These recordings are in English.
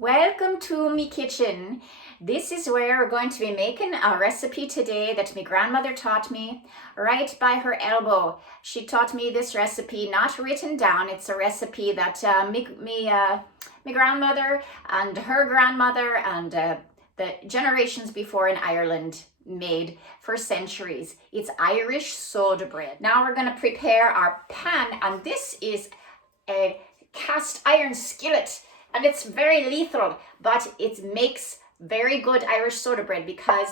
Welcome to me kitchen. This is where we're going to be making a recipe today that my grandmother taught me right by her elbow. She taught me this recipe, not written down. It's a recipe that my grandmother and her grandmother and the generations before in Ireland made for centuries. It's Irish soda bread. Now we're going to prepare our pan, and this is a cast iron skillet. And it's very lethal, but it makes very good Irish soda bread because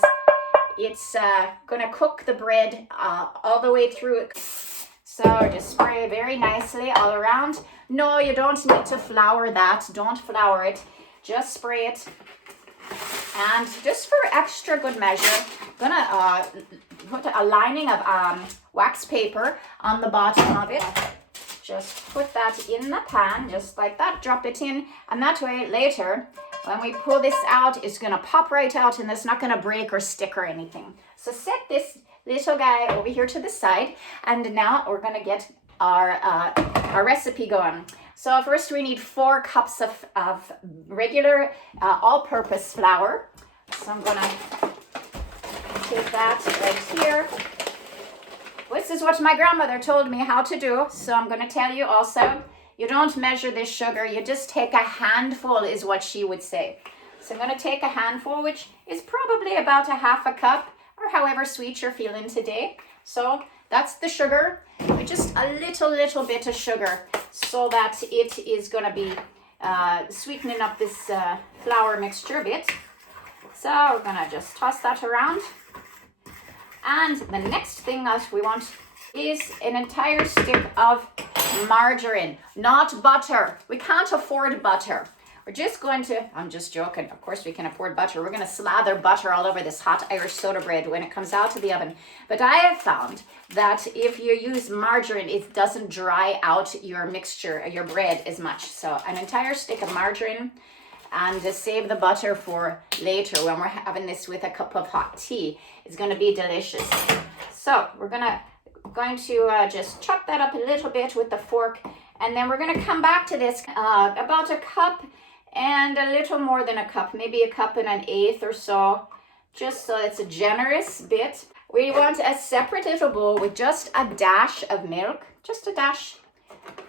it's gonna cook the bread all the way through. So just spray very nicely all around. No, you don't need to flour that. Don't flour it. Just spray it. And just for extra good measure, I'm gonna put a lining of wax paper on the bottom of it. Just put that in the pan, just like that, drop it in, and that way later, when we pull this out, it's gonna pop right out and it's not gonna break or stick or anything. So set this little guy over here to the side, and now we're gonna get our recipe going. So first we need 4 cups of regular all-purpose flour. So I'm gonna take that right here. This is what my grandmother told me how to do, so I'm going to tell you also, you don't measure this sugar, you just take a handful is what she would say. So I'm going to take a handful, which is probably about a half a cup, or however sweet you're feeling today. So that's the sugar, just a little bit of sugar, so that it is going to be sweetening up this flour mixture a bit. So we're going to just toss that around. And the next thing that we want is an entire stick of margarine, not butter. We can't afford butter. We're just going to, I'm just joking, of course we can afford butter. We're going to slather butter all over this hot Irish soda bread when it comes out of the oven. But I have found that if you use margarine, it doesn't dry out your mixture, your bread as much. So an entire stick of margarine, and just save the butter for later when we're having this with a cup of hot tea. It's going to be delicious. So we're going to just chop that up a little bit with the fork, and then we're going to come back to this about a cup and a little more than a cup, maybe a cup and an eighth or so, just so it's a generous bit. We want a separate little bowl with just a dash of milk, just a dash,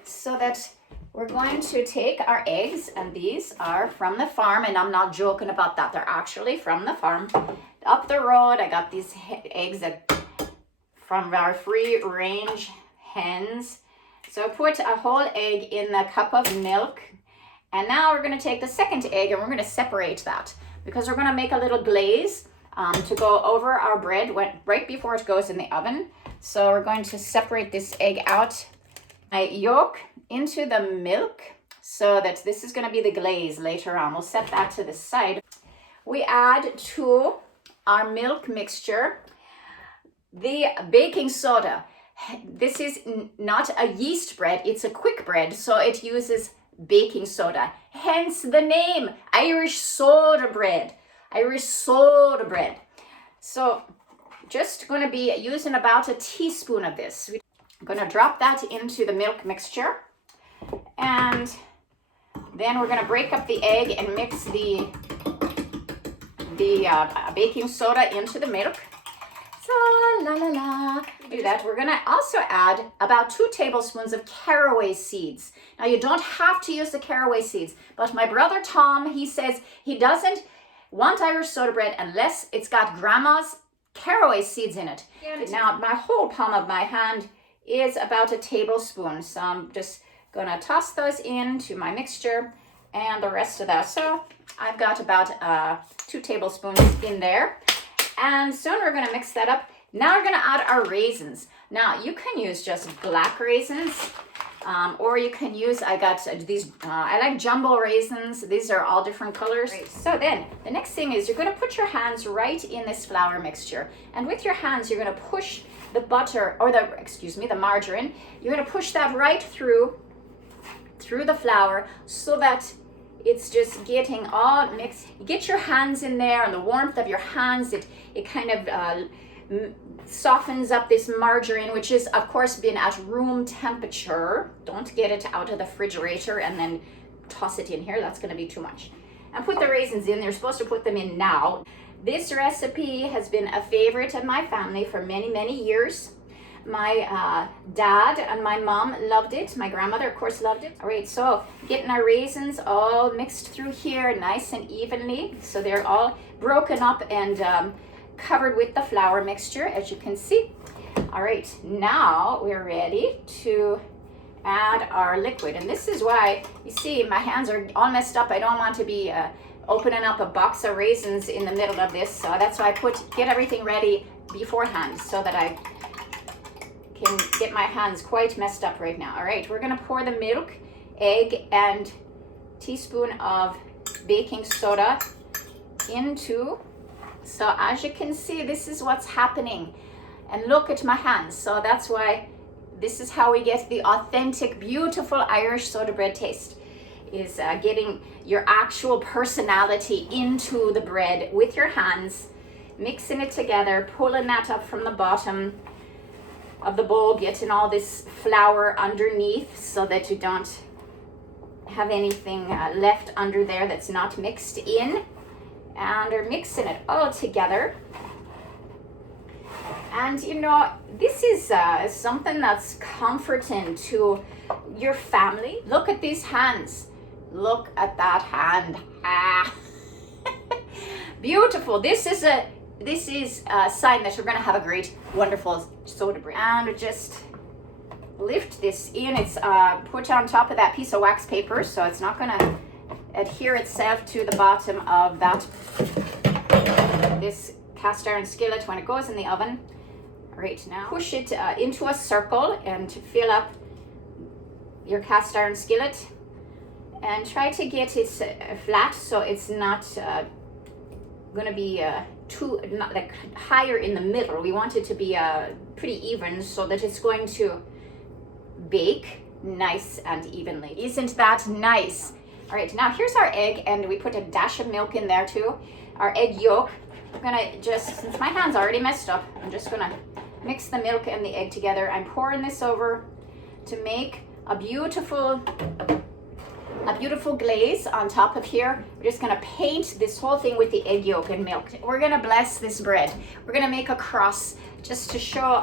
so that we're going to take our eggs, and these are from the farm, and I'm not joking about that. They're actually from the farm. Up the road, I got these eggs from our free range hens. So put a whole egg in the cup of milk. And now we're going to take the second egg and we're going to separate that because we're going to make a little glaze to go over our bread right before it goes in the oven. So we're going to separate this egg out. My yolk into the milk so that this is going to be the glaze later on. We'll set that to the side. We add to our milk mixture the baking soda. This is not a yeast bread, it's a quick bread, so it uses baking soda. Hence the name, Irish soda bread. Irish soda bread. So just going to be using about a teaspoon of this. I'm going to drop that into the milk mixture. And then we're going to break up the egg and mix the baking soda into the milk. So do that. We're going to also add about 2 tablespoons of caraway seeds. Now you don't have to use the caraway seeds, but my brother Tom, he says he doesn't want Irish soda bread unless it's got grandma's caraway seeds in it. Now my whole palm of my hand is about a tablespoon, so I'm just gonna toss those into my mixture and the rest of that. So I've got about 2 tablespoons in there, and soon we're gonna mix that up. Now we're gonna add our raisins. Now you can use just black raisins, or you can use, I got these, I like jumbo raisins. These are all different colors. So then the next thing is you're gonna put your hands right in this flour mixture, and with your hands you're gonna push the butter, or the margarine, you're gonna push that right through the flour so that it's just getting all mixed. You get your hands in there, and the warmth of your hands, it kind of softens up this margarine, which is of course been at room temperature. Don't get it out of the refrigerator and then toss it in here. That's going to be too much. and put the raisins in. You're supposed to put them in now. This recipe has been a favorite of my family for many, many years. My dad and my mom loved it. My grandmother, of course, loved it. All right, so getting our raisins all mixed through here nice and evenly. So they're all broken up and covered with the flour mixture, as you can see. All right, now we're ready to add our liquid. And this is why, you see, my hands are all messed up. I don't want to be opening up a box of raisins in the middle of this. So that's why I get everything ready beforehand so that I can get my hands quite messed up right now. All right, we're gonna pour the milk, egg, and teaspoon of baking soda into. So as you can see, this is what's happening. And look at my hands. So that's why this is how we get the authentic, beautiful Irish soda bread taste, is getting your actual personality into the bread with your hands, mixing it together, pulling that up from the bottom of the bowl, getting all this flour underneath so that you don't have anything left under there that's not mixed in, and are mixing it all together. And you know, this is something that's comforting to your family. Look at these hands. Look at that hand. Ah. Beautiful. This is a sign that you're going to have a great, wonderful soda bread. And just lift this in. It's put on top of that piece of wax paper, so it's not going to adhere itself to the bottom of this cast iron skillet when it goes in the oven. All right, now push it into a circle and fill up your cast iron skillet, and try to get it flat so it's not going to be not like higher in the middle. We want it to be pretty even so that it's going to bake nice and evenly. Isn't that nice? All right, now here's our egg, and we put a dash of milk in there too. Our egg yolk. I'm gonna just, since my hand's already messed up, I'm just gonna mix the milk and the egg together. I'm pouring this over to make a beautiful glaze on top of here. We're just gonna paint this whole thing with the egg yolk and milk. We're gonna bless this bread. We're gonna make a cross just to show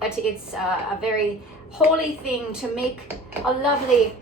that it's a very holy thing to make a lovely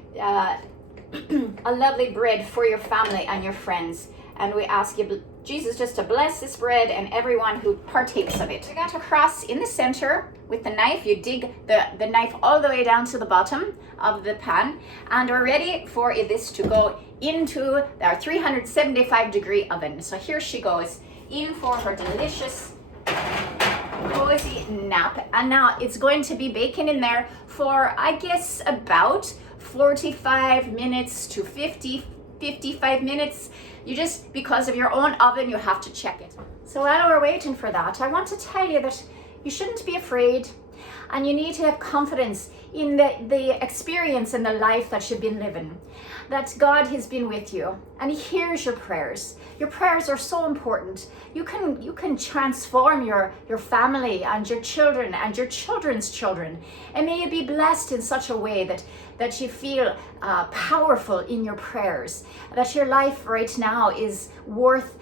a lovely bread for your family and your friends. And we ask you, Jesus, just to bless this bread and everyone who partakes of it. We got a cross in the center with the knife. You dig the knife all the way down to the bottom of the pan, and we're ready for this to go into our 375-degree oven. So here she goes in for her delicious, cozy nap. And now it's going to be baking in there for, I guess, about 45 minutes to 55 minutes. You just, because of your own oven, you have to check it. So while we're waiting for that, I want to tell you that you shouldn't be afraid, and you need to have confidence in the experience and the life that you've been living, that God has been with you and He hears your prayers. Your prayers are so important. You can transform your family and your children and your children's children, and may you be blessed in such a way that you feel powerful in your prayers, that your life right now is worth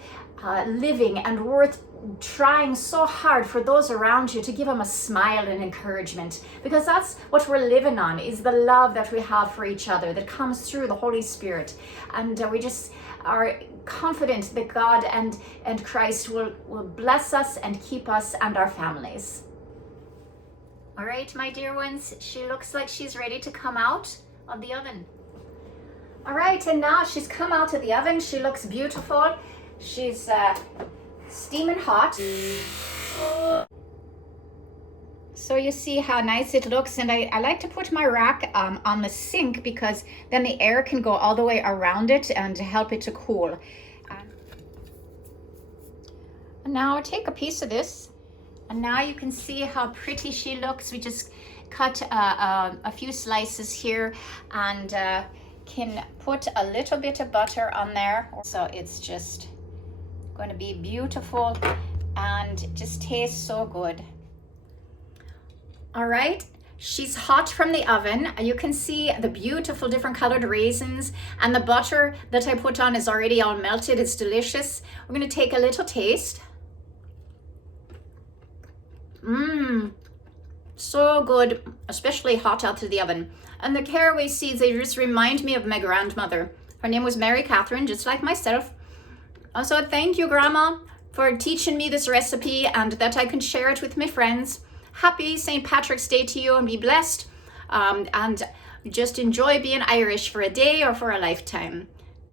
living and worth trying so hard for those around you to give them a smile and encouragement, because that's what we're living on, is the love that we have for each other that comes through the Holy Spirit. And we just are confident that God and Christ will bless us and keep us and our families. All right, my dear ones, she looks like she's ready to come out of the oven. All right, and now she's come out of the oven. She looks beautiful. She's steaming hot. So you see how nice it looks, and I like to put my rack on the sink, because then the air can go all the way around it and help it to cool. And now I take a piece of this, and now you can see how pretty she looks. We just cut a few slices here, and can put a little bit of butter on there, so it's just going to be beautiful and just tastes so good. All right, She's hot from the oven. You can see the beautiful different colored raisins, and the butter that I put on is already all melted. It's delicious. We're going to take a little taste. So good, especially hot out of the oven. And the caraway seeds, they just remind me of my grandmother. Her name was Mary Catherine, just like myself. So thank you, Grandma, for teaching me this recipe and that I can share it with my friends. Happy St. Patrick's Day to you, and be blessed. And just enjoy being Irish for a day or for a lifetime.